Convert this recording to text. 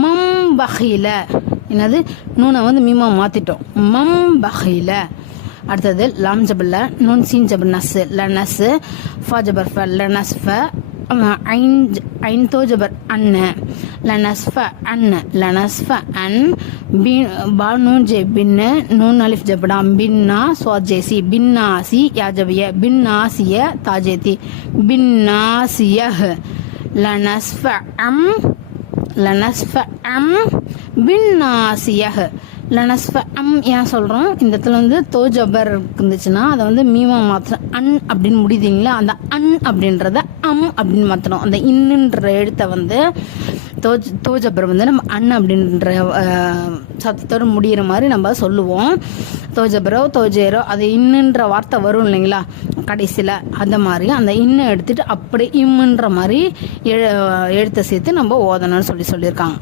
மம் பஹில, என்னது நூனை வந்து மீமா மாத்திட்டோம். மம் பஹில. அடுத்தது லாம் ஜபர்ல, நூன் சீன் ஜபர் நஸ், லனஸ், ஃபா ஜபர் ஃப, லனஸ்ஃப, ஐன் தோ ஜபர் அன்ன, லனஸ்ஃப அன்ன, லனஸ்ஃப அன், பா நூன் ஜே பின்னு, நூன் அலிஃப் ஜபடாம், பின்னா ஸ்வாத் ஜேசி, பின்னாசி யா ஜபிய, பின்னாசிய தாஜேதி, பின்னாசியஹ், லனஸ்ஃப அம், லனஸ்ஃப அம் பின்னாசியஹ். லனஸ்ஃப அம் ஏன் சொல்கிறோம், இந்த இடத்துல வந்து தோ ஜபர் இருந்துச்சுன்னா அதை வந்து மீமா மாத்திரம் அன் அப்படின்னு முடியுதுங்களா, அந்த அன் அப்படின்றத அம் அப்படின்னு மாற்றணும். அந்த இன்னுன்ற எழுத்தை வந்து தோ ஜபர் வந்து நம்ம அன் அப்படின்ற சத்தத்தோடு முடிகிற மாதிரி நம்ம சொல்லுவோம். தோஜபரோ தோஜேரோ அது இன்னுன்ற வார்த்தை வரும் இல்லைங்களா கடைசியில், அந்த மாதிரி அந்த இன்னும் எடுத்துட்டு அப்படியே இம்முன்ற மாதிரி எழுத்தை சேர்த்து நம்ம ஓதணும்னு சொல்லியிருக்காங்க.